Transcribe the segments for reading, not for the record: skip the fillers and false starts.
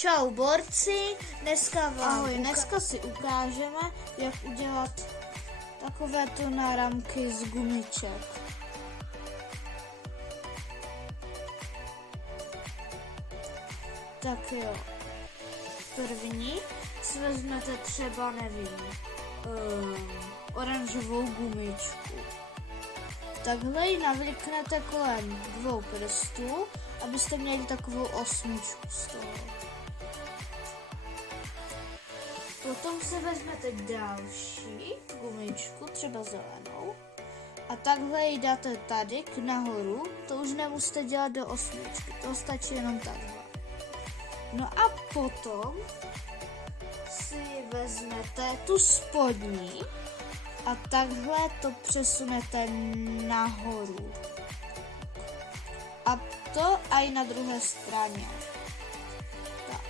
Čau borci, Ahoj, dneska si ukážeme, jak udělat takovéto náramky z gumiček. Tak jo, první si vezmete třeba, nevím, oranžovou gumičku. Takhle ji navliknete kolem 2 prstů, abyste měli takovou osmičku z toho. Potom si vezmete další gumičku, třeba zelenou, a takhle ji dáte tady nahoru. To už nemusíte dělat do osmičky, to stačí jenom takhle. No a potom si vezmete tu spodní a takhle to přesunete nahoru. A to i na druhé straně. Tak.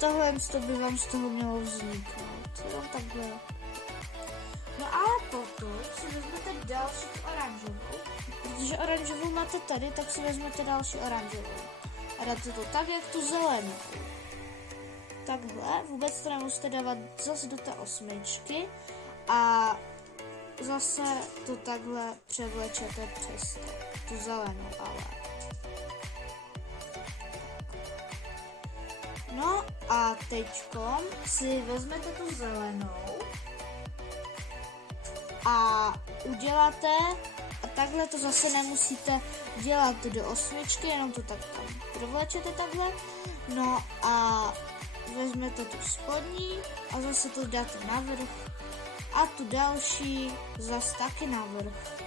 Tohle by vám z toho mělo vzniknout. Jenom takhle. No ale potom si vezmete další oranžovou. Protože oranžovou máte tady, tak si vezmete další oranžovou. A dáte to tak, jak tu zelenou. Takhle, vůbec to nemusíte dávat zase do té osmičky. A zase to takhle převlečete přes to. Tu zelenou ale. No a teďkom si vezmete tu zelenou a uděláte, a takhle to zase nemusíte dělat do osmičky, jenom to tak tam provlečete takhle. No a vezmete tu spodní a zase to dáte navrch a tu další zase taky navrch.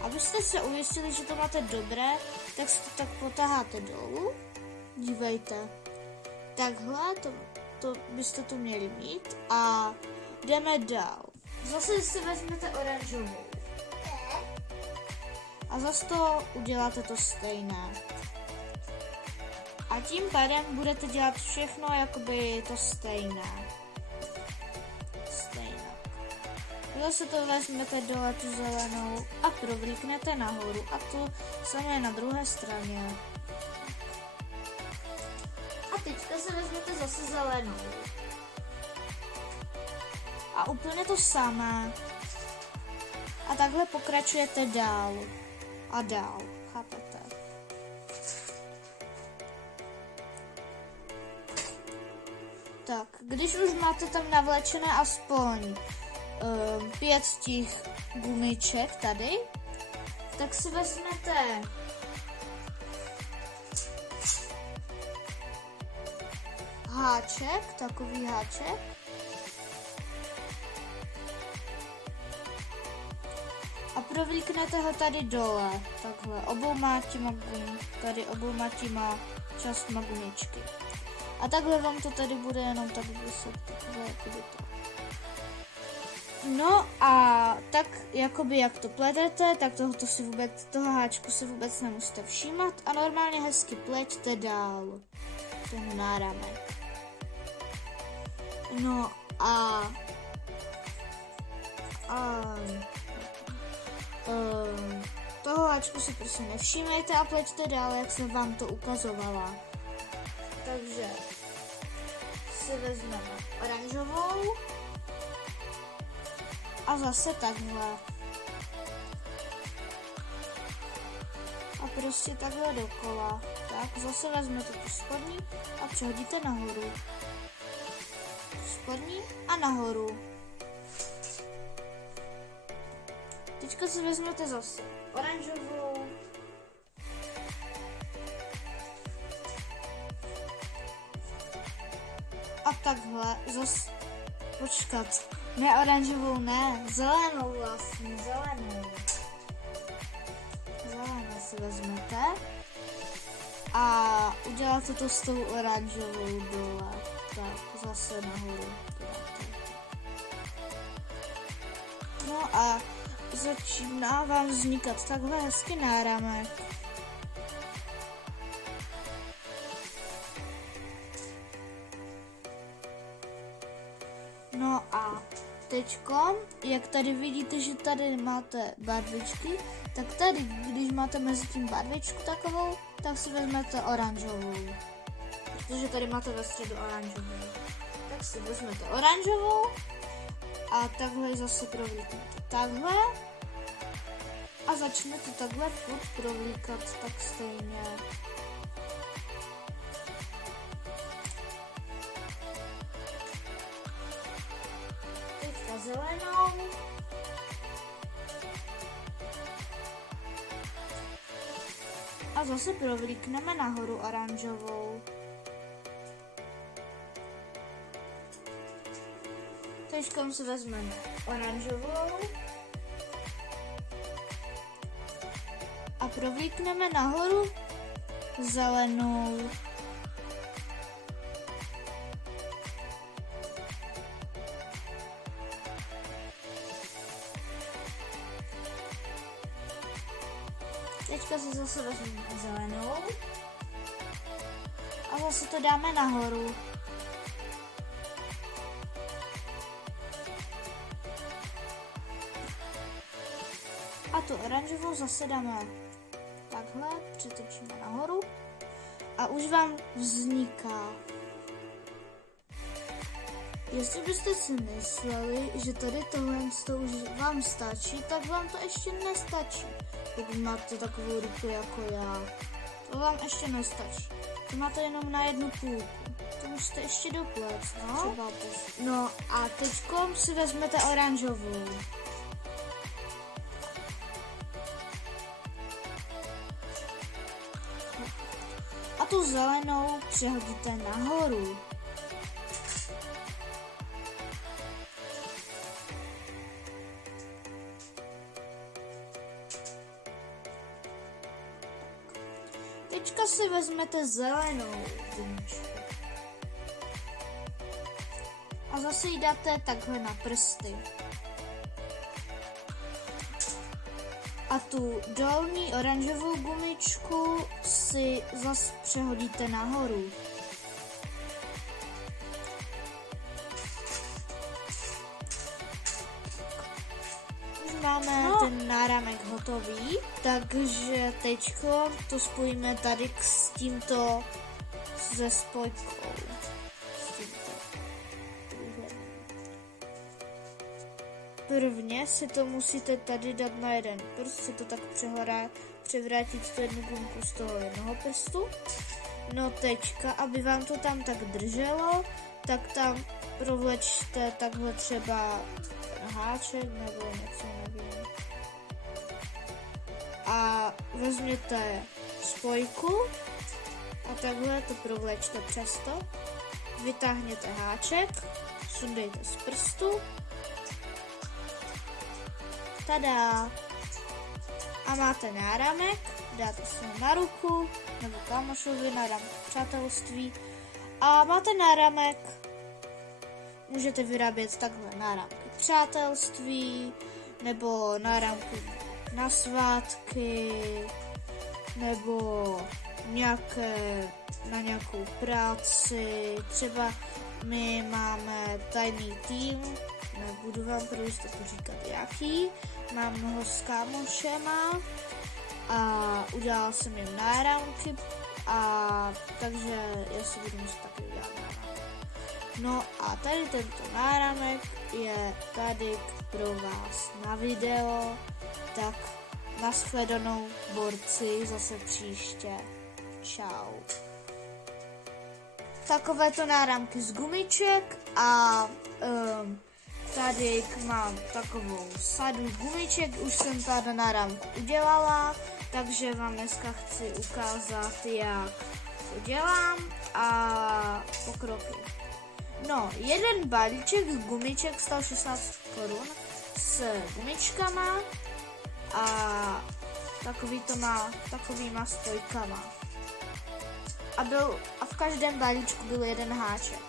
Abyste se ujistili, že to máte dobré, tak si to tak potaháte dolů. Dívejte. Takhle to byste to měli mít a jdeme dál. Zase si vezmete oranžovou. A zase to uděláte to stejné. A tím pádem budete dělat všechno jakoby to stejné. Zase to vezmete dole tu zelenou a provlíknete nahoru a to samé na druhé straně. A teďka se vezmete zase zelenou. A úplně to samé. A takhle pokračujete dál. A dál. Chápete? Tak, když už máte tam navlečené aspoň 5 z těch gumiček tady, tak si vezmete háček, takový háček, a provlíknete ho tady dole, takhle, obouma těma částma gumičky. A takhle vám to tady bude jenom tak vyset, takhle jako to. No a tak jakoby jak to pletete, tak toho háčku si vůbec nemusíte všímat a normálně hezky pleťte dál ten náramek. No a toho háčku si prostě nevšímejte a pleťte dál, jak jsem vám to ukazovala. Takže si vezmeme oranžovou a zase takhle. A prostě takhle dokola. Tak, zase vezmete tu spodní a přehodíte nahoru. Spodní a nahoru. Teďka si vezmete zase oranžovou. A takhle zase, počkat, ne oranžovou, ne, zelenou vlastně, zelenou si vezmete a uděláte to s tou oranžovou dole, tak zase nahoru. No a začíná vám vznikat takhle hezký náramek. No a teďkom, jak tady vidíte, že tady máte barvičky, tak tady, když máte mezi tím barvičku takovou, tak si vezmete oranžovou. protože tady máte ve středu oranžovou. Tak si vezmete oranžovou a takhle zase provlíknete takhle a začnete takhle furt provlíkat tak stejně. Teďka zelenou. A zase provlíkneme nahoru oranžovou. Teďka si vezmeme oranžovou a provlíkneme nahoru zelenou. Teďka si zase vezmeme zelenou a zase to dáme nahoru. A tu oranžovou zase dáme takhle, přetočíme nahoru a už vám vzniká. Jestli byste si mysleli, že tady tohle už vám stačí, tak vám to ještě nestačí. Pokud máte takovou ruku jako já, to vám ještě nestačí. To máte jenom na jednu půlku. To musíte ještě doplést, no? Třeba no a teďkom si vezmete oranžovou. A tu zelenou přehodíte nahoru. Teďka si vezmete zelenou gumičku. A zase ji dáte takhle na prsty. A tu dolní oranžovou gumičku si zase přehodíte nahoru. Máme ten náramek hotový, takže teďko to spojíme tady s tímto se spojkou. Prvně si to musíte tady dát na jeden prst, si to tak převrátit tu jednu gumku z toho jednoho prstu. No teďka, aby vám to tam tak drželo, tak tam provlečte takhle třeba háček nebo něco, nevím. A vezměte spojku a takhle to provlečte přes to. Vytáhněte háček, sundejte z prstu. Tada! A máte náramek, dáte si ho na ruku nebo kámošovi, náramek přátelství. A máte náramek, můžete vyrábět takhle náramky přátelství, nebo náramky na svátky, nebo na nějakou práci. Třeba my máme tajný tým, nebudu vám pro jistotu říkat jaký, mám ho s kámošema a udělal jsem jim náramky, a takže já si budu muset taky udělat náramek. No a tady tento náramek je tady pro vás na video, tak nashledanou borci zase příště. Čau. Takovéto náramky z gumiček a tady mám takovou sadu gumiček, už jsem tady náramku udělala, takže vám dneska chci ukázat, jak to dělám a pokroky. No, jeden balíček gumiček stal 16 korun s gumičkama a takovýma spojkama. A v každém balíčku byl jeden háček.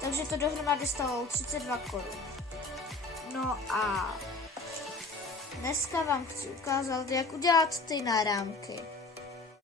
Takže to dohromady stalo 32 korun. No a dneska vám chci ukázat, jak udělat ty náramky.